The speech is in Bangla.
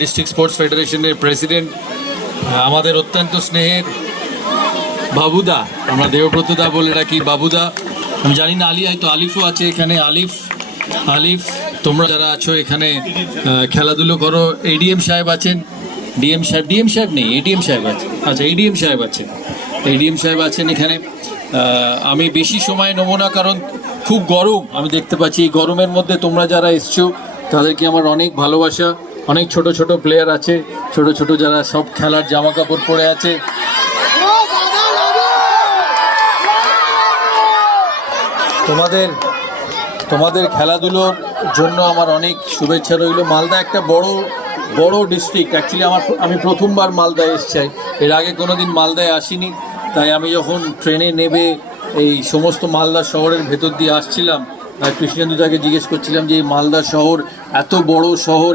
ডিস্ট্রিক্ট স্পোর্টস ফেডারেশনের প্রেসিডেন্ট, আমাদের অত্যন্ত স্নেহের বাবুদা, আমরা দেবব্রতদা বলে রাখি, বাবুদা। আমি জানি না আলী, হয়তো আলিফও আছে এখানে। আলিফ, তোমরা যারা আছো এখানে খেলাধুলো করো। এডিএম সাহেব আছেন, ডিএম সাহেব নেই, এডিএম সাহেব আছে। আচ্ছা, এডিএম সাহেব আছেন এখানে। আমি বেশি সময় নেবো না, কারণ খুব গরম আমি দেখতে পাচ্ছি। এই গরমের মধ্যে তোমরা যারা এসছো তাদেরকে আমার অনেক ভালোবাসা। অনেক ছোট ছোট প্লেয়ার আছে, ছোট যারা সব খেলার জামা কাপড় পরে আছে। তোমাদের খেলাধুলোর জন্য আমার অনেক শুভেচ্ছা রইল। মালদা একটা বড় ডিস্ট্রিক্ট। অ্যাকচুয়ালি আমি প্রথমবার মালদায় এসছি, এর আগে কোনোদিন মালদায় আসিনি। তাই আমি যখন ট্রেনে নেবে এই সমস্ত মালদা শহরের ভেতর দিয়ে আসছিলাম, কৃষ্ণেন্দুদাকে জিজ্ঞেস করছিলাম যে এই মালদা শহর, এত বড় শহর,